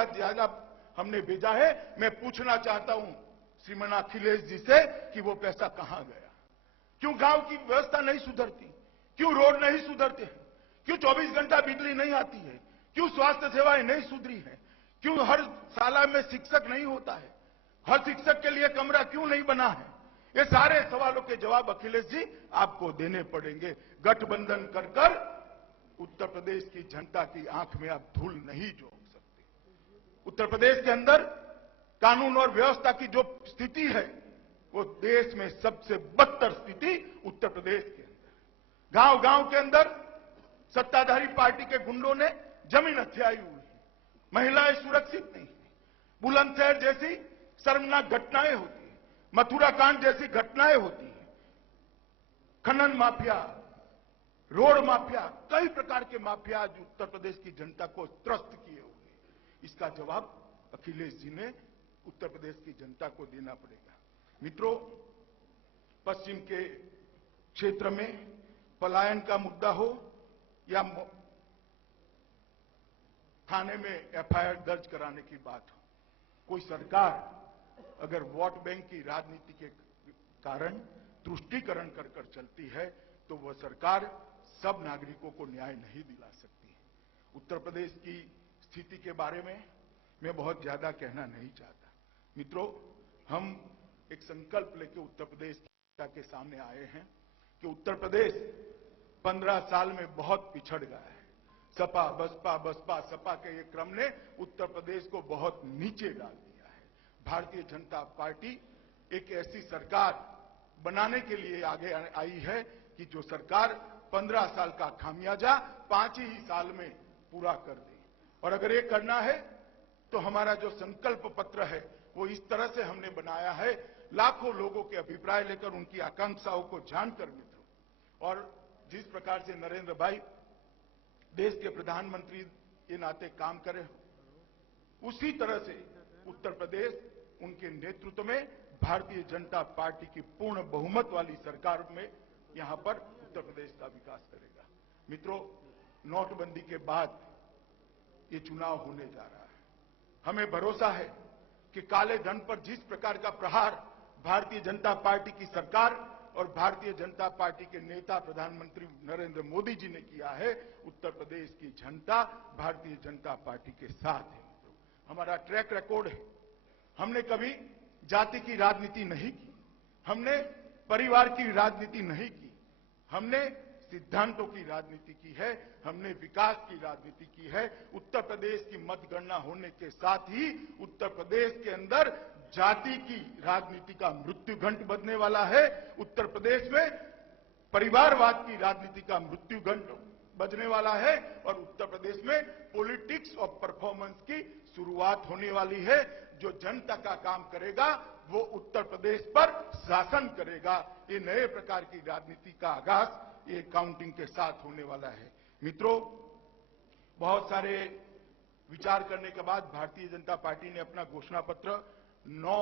रुपया ज्यादा हमने भेजा है। मैं पूछना चाहता हूं श्रीमान अखिलेश जी से कि वो पैसा कहां गया? क्यों गांव की व्यवस्था नहीं सुधरती? क्यों रोड नहीं सुधरते हैं? क्यों 24 घंटा बिजली नहीं आती है? क्यों स्वास्थ्य सेवाएं नहीं सुधरी है? क्यों हर शाला में शिक्षक नहीं होता है? हर शिक्षक के लिए कमरा क्यों नहीं बना है? ये सारे सवालों के जवाब अखिलेश जी आपको देने पड़ेंगे। गठबंधन कर कर उत्तर प्रदेश की जनता की आंख में आप धूल नहीं झोंक सकते। उत्तर प्रदेश के अंदर कानून और व्यवस्था की जो स्थिति है वो देश में सबसे बदतर स्थिति उत्तर प्रदेश के अंदर। गांव गांव के अंदर सत्ताधारी पार्टी के गुंडों ने जमीन हथियाई हुई है। महिलाएं सुरक्षित नहीं है। बुलंदशहर जैसी शर्मनाक घटनाएं होती है। मथुरा कांड जैसी घटनाएं होती है। खनन माफिया, रोड माफिया, कई प्रकार के माफिया आज उत्तर प्रदेश की जनता को त्रस्त किए हुए हैं। इसका जवाब अखिलेश जी ने उत्तर प्रदेश की जनता को देना पड़ेगा। मित्रों, पश्चिम के क्षेत्र में पलायन का मुद्दा हो या थाने में एफआईआर दर्ज कराने की बात हो, कोई सरकार अगर वोट बैंक की राजनीति के कारण तुष्टीकरण कर कर चलती है तो वह सरकार सब नागरिकों को न्याय नहीं दिला सकती है। उत्तर प्रदेश की स्थिति के बारे में मैं बहुत ज्यादा कहना नहीं चाहता। मित्रों, हम एक संकल्प लेकर उत्तर प्रदेश के सामने आए हैं कि उत्तर प्रदेश 15 साल में बहुत पिछड़ गया है। सपा बसपा बसपा सपा के ये क्रम ने उत्तर प्रदेश को बहुत नीचे डाल दिया है। भारतीय जनता पार्टी एक ऐसी सरकार बनाने के लिए आगे आई है कि जो सरकार 15 साल का खामियाजा 5 ही साल में पूरा कर दे। और अगर ये करना है तो हमारा जो संकल्प पत्र है वो इस तरह से हमने बनाया है, लाखों लोगों के अभिप्राय लेकर, उनकी आकांक्षाओं को जानकर मित्रों, और जिस प्रकार से नरेंद्र भाई देश के प्रधानमंत्री के नाते काम करे, उसी तरह से उत्तर प्रदेश उनके नेतृत्व में भारतीय जनता पार्टी की पूर्ण बहुमत वाली सरकार में यहां पर उत्तर प्रदेश का विकास करेगा। मित्रों, नोटबंदी के बाद ये चुनाव होने जा रहा है। हमें भरोसा है कि काले धन पर जिस प्रकार का प्रहार भारतीय जनता पार्टी की सरकार और भारतीय जनता पार्टी के नेता प्रधानमंत्री नरेंद्र मोदी जी ने किया है, उत्तर प्रदेश की जनता भारतीय जनता पार्टी के साथ है। हमारा ट्रैक रिकॉर्ड है, हमने कभी जाति की राजनीति नहीं की, हमने परिवार की राजनीति नहीं की, हमने सिद्धांतों की राजनीति की है, हमने विकास की राजनीति की है। उत्तर प्रदेश की मतगणना होने के साथ ही उत्तर प्रदेश के अंदर जाति की राजनीति का मृत्यु घंट बजने वाला है। उत्तर प्रदेश में परिवारवाद की राजनीति का मृत्यु घंट बजने वाला है और उत्तर प्रदेश में पॉलिटिक्स ऑफ परफॉर्मेंस की शुरुआत होने वाली है। जो जनता का काम करेगा वो उत्तर प्रदेश पर शासन करेगा। ये नए प्रकार की राजनीति का आगाज ये काउंटिंग के साथ होने वाला है। मित्रों, बहुत सारे विचार करने के बाद भारतीय जनता पार्टी ने अपना घोषणा पत्र 9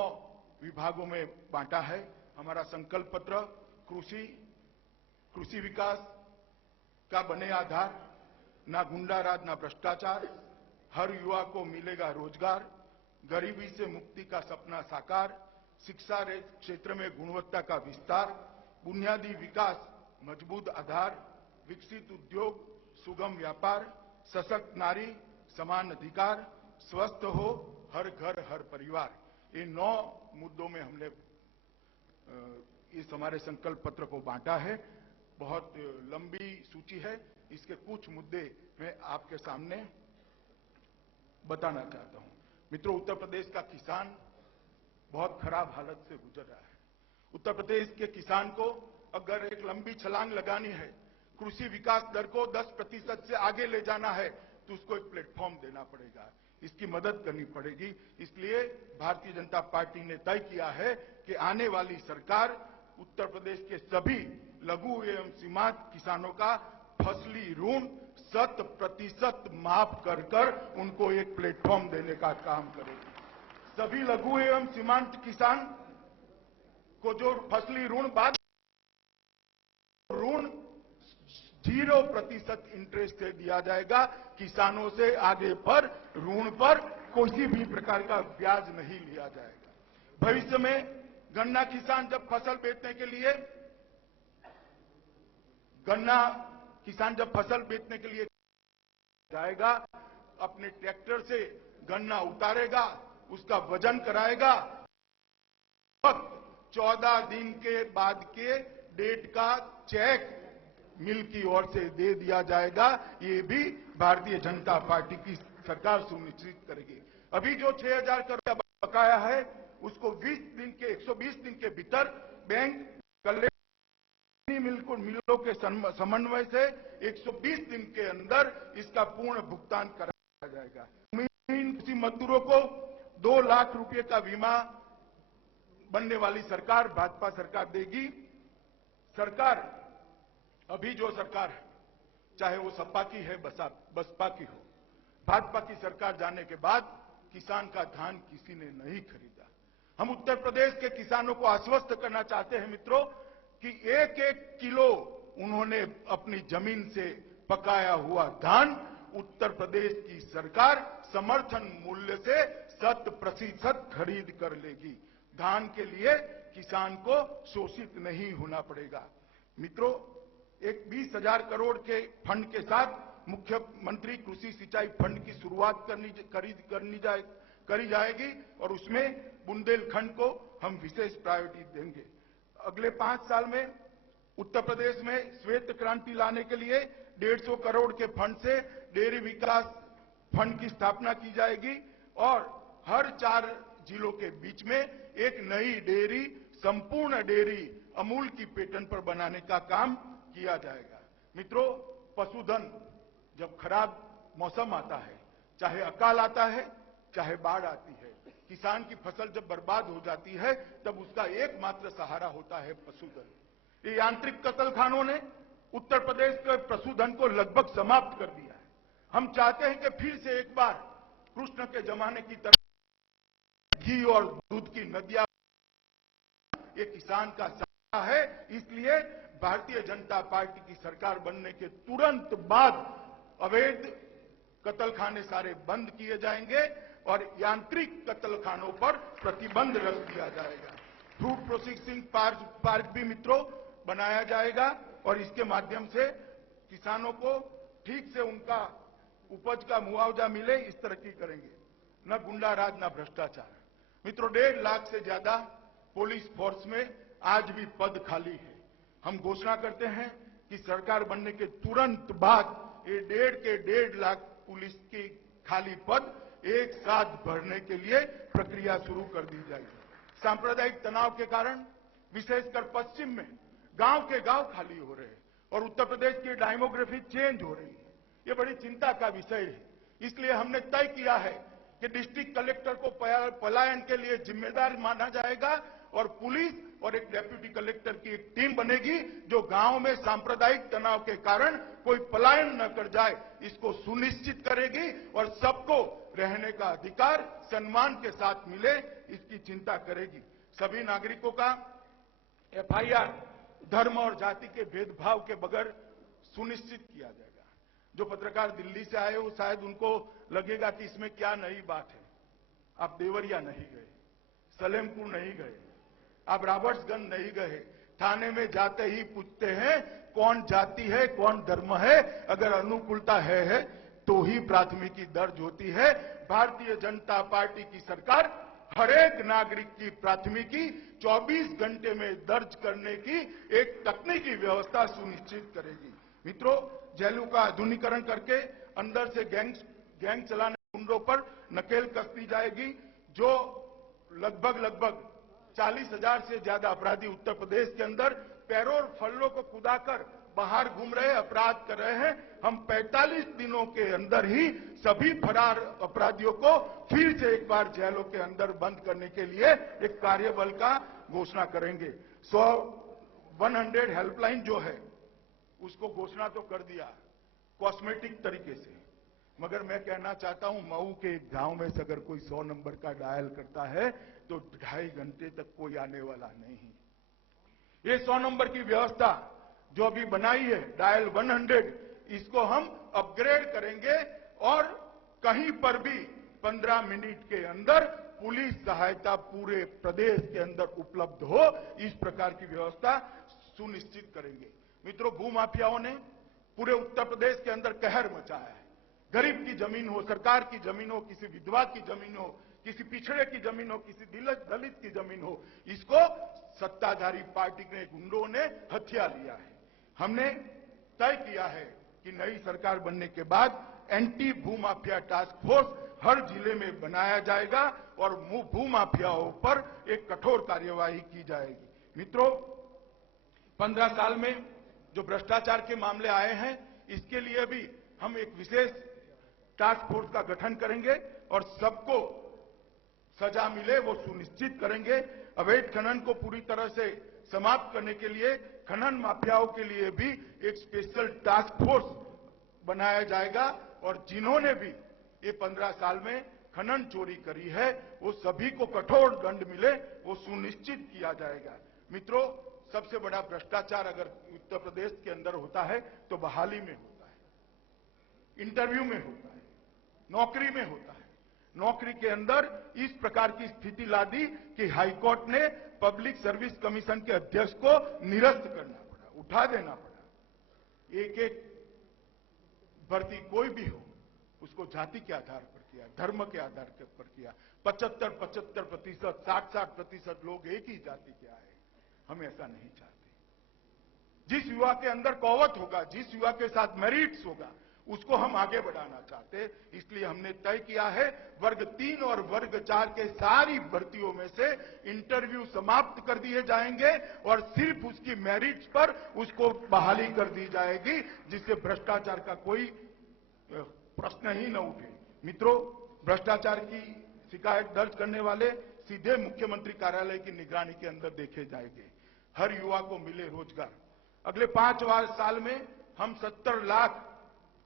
विभागों में बांटा है। हमारा संकल्प पत्र कृषि विकास का बने आधार, ना गुंडा राज ना भ्रष्टाचार, हर युवा को मिलेगा रोजगार, गरीबी से मुक्ति का सपना साकार, शिक्षा क्षेत्र में गुणवत्ता का विस्तार, बुनियादी विकास मजबूत आधार, विकसित उद्योग सुगम व्यापार, सशक्त नारी समान अधिकार, स्वस्थ हो हर घर हर परिवार। ये 9 मुद्दों में हमने इस हमारे संकल्प पत्र को बांटा है। बहुत लंबी सूची है, इसके कुछ मुद्दे मैं आपके सामने बताना चाहता हूं। मित्रों, उत्तर प्रदेश का किसान बहुत खराब हालत से गुजर रहा है। उत्तर प्रदेश के किसान को अगर एक लंबी छलांग लगानी है, कृषि विकास दर को 10% से आगे ले जाना है तो उसको एक प्लेटफॉर्म देना पड़ेगा, इसकी मदद करनी पड़ेगी। इसलिए भारतीय जनता पार्टी ने तय किया है कि आने वाली सरकार उत्तर प्रदेश के सभी लघु एवं सीमांत किसानों का फसली ऋण 100% माफ कर कर उनको एक प्लेटफॉर्म देने का काम करेगी। सभी लघु एवं सीमांत किसान को जो फसली ऋण बाद ऋण 0% इंटरेस्ट से दिया जाएगा। किसानों से आगे पर ऋण पर किसी भी प्रकार का ब्याज नहीं लिया जाएगा। भविष्य में गन्ना किसान जब फसल बेचने के लिए जाएगा, अपने ट्रैक्टर से गन्ना उतारेगा, उसका वजन कराएगा, 14 दिन के बाद के डेट का चेक मिल की ओर से दे दिया जाएगा। ये भी भारतीय जनता पार्टी की सरकार सुनिश्चित करेगी। अभी जो 6,000 करोड़ बकाया है, उसको 120 दिन के भीतर बैंक मिलों के समन्वय से 120 दिन के अंदर इसका पूर्ण भुगतान कराया जाएगा। कृषि मजदूरों को 2 लाख रुपए का बीमा बनने वाली सरकार भाजपा सरकार देगी। सरकार, अभी जो सरकार है, चाहे वो सपा की है बसपा की हो, भाजपा की सरकार जाने के बाद किसान का धान किसी ने नहीं खरीदा। हम उत्तर प्रदेश के किसानों को आश्वस्त करना चाहते हैं मित्रों कि 1-1 किलो उन्होंने अपनी जमीन से पकाया हुआ धान उत्तर प्रदेश की सरकार समर्थन मूल्य से 100% खरीद कर लेगी। धान के लिए किसान को शोषित नहीं होना पड़ेगा। मित्रों, एक 20,000 करोड़ के फंड के साथ मुख्यमंत्री कृषि सिंचाई फंड की शुरुआत करी जाएगी और उसमें बुंदेलखंड को हम विशेष प्रायोरिटी देंगे। अगले 5 साल में उत्तर प्रदेश में श्वेत क्रांति लाने के लिए 150 करोड़ के फंड से डेयरी विकास फंड की स्थापना की जाएगी और हर 4 जिलों के बीच में एक नई डेयरी, संपूर्ण डेयरी अमूल की पेटर्न पर बनाने का काम किया जाएगा। मित्रों, पशुधन, जब खराब मौसम आता है, चाहे अकाल आता है, चाहे बाढ़ आती है, किसान की फसल जब बर्बाद हो जाती है, तब उसका एकमात्र सहारा होता है पशुधन। ये यांत्रिक कत्लखानों ने उत्तर प्रदेश के पशुधन को लगभग समाप्त कर दिया है। हम चाहते हैं कि फिर से एक बार कृष्ण के जमाने की तरह घी और दूध की नदियां, ये किसान का सहारा है। इसलिए भारतीय जनता पार्टी की सरकार बनने के तुरंत बाद अवैध कत्लखाने सारे बंद किए जाएंगे और यांत्रिक कत्लखानों पर प्रतिबंध रख दिया जाएगा। फूड प्रोसेसिंग पार्क भी मित्रों बनाया जाएगा और इसके माध्यम से किसानों को ठीक से उनका उपज का मुआवजा मिले, इस तरक्की करेंगे। न गुंडा राज, न भ्रष्टाचार। मित्रों, 1.5 लाख से ज्यादा पुलिस फोर्स में आज भी पद खाली है। हम घोषणा करते हैं कि सरकार बनने के तुरंत बाद ये 1.5 लाख पुलिस की खाली पद एक साथ भरने के लिए प्रक्रिया शुरू कर दी जाएगी। सांप्रदायिक तनाव के कारण विशेषकर पश्चिम में गांव के गांव खाली हो रहे हैं और उत्तर प्रदेश की डेमोग्राफी चेंज हो रही है। ये बड़ी चिंता का विषय है। इसलिए हमने तय किया है कि डिस्ट्रिक्ट कलेक्टर को पलायन के लिए जिम्मेदार माना जाएगा और पुलिस और एक डेप्यूटी कलेक्टर की एक टीम बनेगी जो गांव में सांप्रदायिक तनाव के कारण कोई पलायन न कर जाए, इसको सुनिश्चित करेगी और सबको रहने का अधिकार सम्मान के साथ मिले, इसकी चिंता करेगी। सभी नागरिकों का एफआईआर धर्म और जाति के भेदभाव के बगैर सुनिश्चित किया जाएगा। जो पत्रकार दिल्ली से आए हो, शायद उनको लगेगा कि इसमें क्या नई बात है। आप देवरिया नहीं गए, सलेमपुर नहीं गए, आप रॉबर्ट्सगंज नहीं गए। थाने में जाते ही पूछते हैं कौन जाति है, कौन धर्म है। अगर अनुकूलता है तो ही प्राथमिकी दर्ज होती है। भारतीय जनता पार्टी की सरकार हर एक नागरिक की प्राथमिकी 24 घंटे में दर्ज करने की एक तकनीकी व्यवस्था सुनिश्चित करेगी। मित्रों, जेलों का आधुनिकीकरण करके अंदर से गैंग चलाने गुंडों पर नकेल कस दी जाएगी। जो लगभग 40,000 से ज्यादा अपराधी उत्तर प्रदेश के अंदर पैरोल फल्लों को कुदाकर बाहर घूम रहे, अपराध कर रहे हैं। हम 45 दिनों के अंदर ही सभी फरार अपराधियों को फिर से एक बार जेलों के अंदर बंद करने के लिए एक कार्यबल का घोषणा करेंगे। 100 हेल्पलाइन जो है उसको घोषणा तो कर दिया कॉस्मेटिक तरीके से, मगर मैं कहना चाहता हूं मऊ के एक गांव में से अगर कोई 100 नंबर का डायल करता है तो 2.5 घंटे तक कोई आने वाला नहीं। ये 100 नंबर की व्यवस्था जो अभी बनाई है डायल 100, इसको हम अपग्रेड करेंगे और कहीं पर भी 15 मिनट के अंदर पुलिस सहायता पूरे प्रदेश के अंदर उपलब्ध हो, इस प्रकार की व्यवस्था सुनिश्चित करेंगे। मित्रों, भूमाफियाओं ने पूरे उत्तर प्रदेश के अंदर कहर मचाया है। गरीब की जमीन हो, सरकार की जमीन हो, किसी विधवा की जमीन हो, किसी पिछड़े की जमीन हो, किसी दलित की जमीन हो, इसको सत्ताधारी पार्टी के गुंडों ने हथिया लिया है। हमने तय किया है कि नई सरकार बनने के बाद एंटी भूमाफिया टास्क फोर्स हर जिले में बनाया जाएगा और भूमाफियाओं पर एक कठोर कार्यवाही की जाएगी। मित्रों, 15 साल में जो भ्रष्टाचार के मामले आए हैं, इसके लिए भी हम एक विशेष टास्क फोर्स का गठन करेंगे और सबको सजा मिले वो सुनिश्चित करेंगे। अवैध खनन को पूरी तरह से समाप्त करने के लिए खनन माफियाओं के लिए भी एक स्पेशल टास्क फोर्स बनाया जाएगा और जिन्होंने भी ये 15 साल में खनन चोरी करी है वो सभी को कठोर दंड मिले, वो सुनिश्चित किया जाएगा। मित्रों, सबसे बड़ा भ्रष्टाचार अगर उत्तर प्रदेश के अंदर होता है तो बहाली में होता है, इंटरव्यू में होता है, नौकरी में होता है। नौकरी के अंदर इस प्रकार की स्थिति ला दी कि हाईकोर्ट ने पब्लिक सर्विस कमीशन के अध्यक्ष को निरस्त करना पड़ा, उठा देना पड़ा। एक एक भर्ती कोई भी हो उसको जाति के आधार पर किया, धर्म के आधार पर किया। 75-75%, 60-60% लोग एक ही जाति के आए। हम ऐसा नहीं चाहते। जिस युवा के अंदर कौवत होगा, जिस युवा के साथ मेरिट्स होगा, उसको हम आगे बढ़ाना चाहते। इसलिए हमने तय किया है वर्ग 3 और वर्ग 4 के सारी भर्तियों में से इंटरव्यू समाप्त कर दिए जाएंगे और सिर्फ उसकी मेरिट्स पर उसको बहाली कर दी जाएगी, जिससे भ्रष्टाचार का कोई प्रश्न ही न उठे। मित्रों, भ्रष्टाचार की शिकायत दर्ज करने वाले सीधे मुख्यमंत्री कार्यालय की निगरानी के अंदर देखे जाएंगे। हर युवा को मिले रोजगार। अगले 5 साल में हम 70 लाख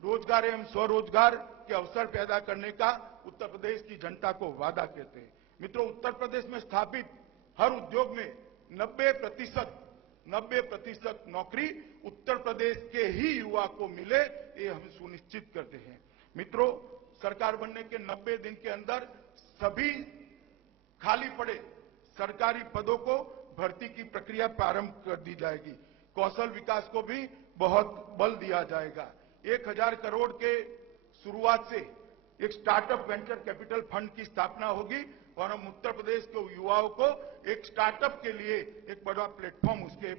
रोजगार एवं स्वरोजगार के अवसर पैदा करने का उत्तर प्रदेश की जनता को वादा कहते हैं। मित्रों, उत्तर प्रदेश में स्थापित हर उद्योग में 90% नौकरी उत्तर प्रदेश के ही युवा को मिले, ये हम सुनिश्चित करते हैं। मित्रों, सरकार बनने के 90 दिन के अंदर सभी खाली पड़े सरकारी पदों को भर्ती की प्रक्रिया प्रारंभ कर दी जाएगी। कौशल विकास को भी बहुत बल दिया जाएगा। 1000 करोड़ के शुरुआत से एक स्टार्टअप वेंचर कैपिटल फंड की स्थापना होगी और हम उत्तर प्रदेश के युवाओं को एक स्टार्टअप के लिए एक बड़ा प्लेटफॉर्म उसके